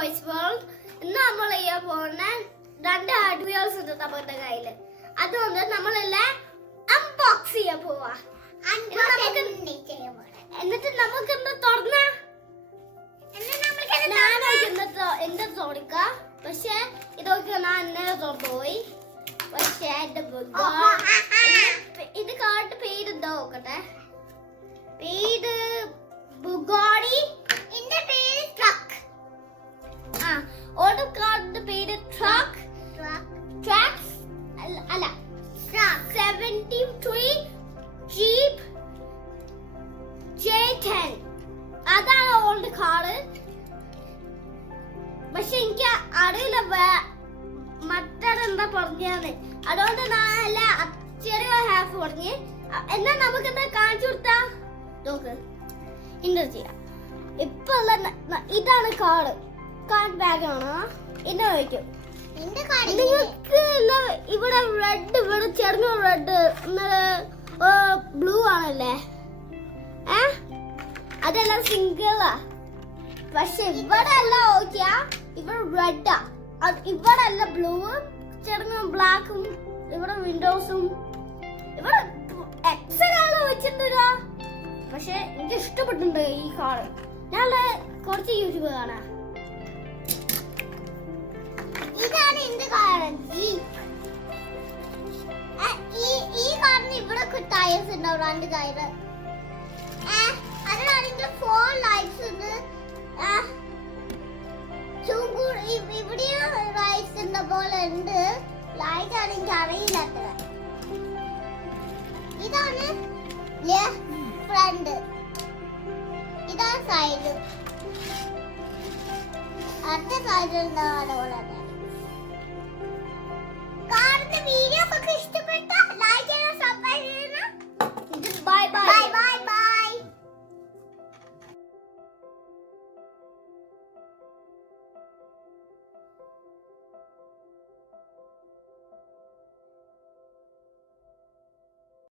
Toys world. ഇന്ന് നമ്മൾ ചെയ്യാൻ പോകുന്ന രണ്ട് ഹാർഡ് വീൽസ് ഉണ്ട് നമ്മുടെ കയ്യില്. അതുകൊണ്ട് നമ്മളെല്ലാം അൺബോക്സ് ചെയ്യാൻ പോവാ. എന്നിട്ട് നമുക്ക് എന്താ തുറന്ന എന്താ തുറക്ക. പക്ഷെ ഇതൊക്കെ ഞാൻ ഇന്നലെ തുറന്നുപോയി. പക്ഷെ ഇത് കാർഡ് പേരുണ്ടോ നോക്കട്ടെ. പേര് ബുഗാഡി. ഇതിന്റെ പേര് ട്രക്ക്. ഓരോ കാർഡിന്റെ പേര് ട്രക്ക്. ട്രക്സ് അല്ല 73 ജീപ്പ് J10. അതാണ് ഓൾഡ് കാർഡ്. പക്ഷെ എനിക്ക് അറിയില്ല മറ്റേതെന്താ പറഞ്ഞാന്ന്. അതുകൊണ്ട് ഞാൻ ചെറിയ ഹാഫ് പറഞ്ഞ്. എന്നാ നമുക്ക് എന്താ കാണിച്ചു കൊടുത്താ നോക്ക്. ഇങ്ങനെ ചെയ്യാം. ഇപ്പൊ ഇതാണ് കാർഡ്. കാർഡ് ബാഗ് ആണ്. എന്നെ വയ്ക്കും. നിങ്ങൾക്ക് ഇവിടെ റെഡ്, ഇവിടെ ചെറിയ റെഡ്, ബ്ലൂ ആണല്ലേ. അതെല്ലാം സിംഗിളാ. പക്ഷെ ഇവിടെ അല്ല നോക്കിയാ ഇവിടെ റെഡാ. ഇവിടെ അല്ല ബ്ലൂ, ചെറിയ ബ്ലാക്കും, ഇവിടെ വിൻഡോസും, ഇവിടെ എക്സലാണ് വെച്ചിട്ടില്ല. പക്ഷെ എനിക്ക് ഇഷ്ടപ്പെട്ടിട്ടുണ്ട് ഈ കാർഡ്. ഞാൻ കുറച്ച് യൂട്യൂബ് കാണാം. ഇതാണ് എന്റെ കാർഡ്. ഈ കാറിന് ഇവിടെ ടയർസ് ഉണ്ടാവും, രണ്ട് ടയർ. അതിനാണെങ്കിൽ 4 ലൈറ്റ്സ് ഉണ്ട്. ഇവിടെയും റൈറ്റ്സിന്റെ പോലെ ഉണ്ട്. ലൈറ്റ് ആണ് എനിക്ക് അറിയില്ലാത്ത. ഇതാണ് ഫ്രണ്ട്, ഇതാണ് സൈഡ്. അടുത്ത സൈഡിൽ ഉണ്ടാവാതെ പോലെ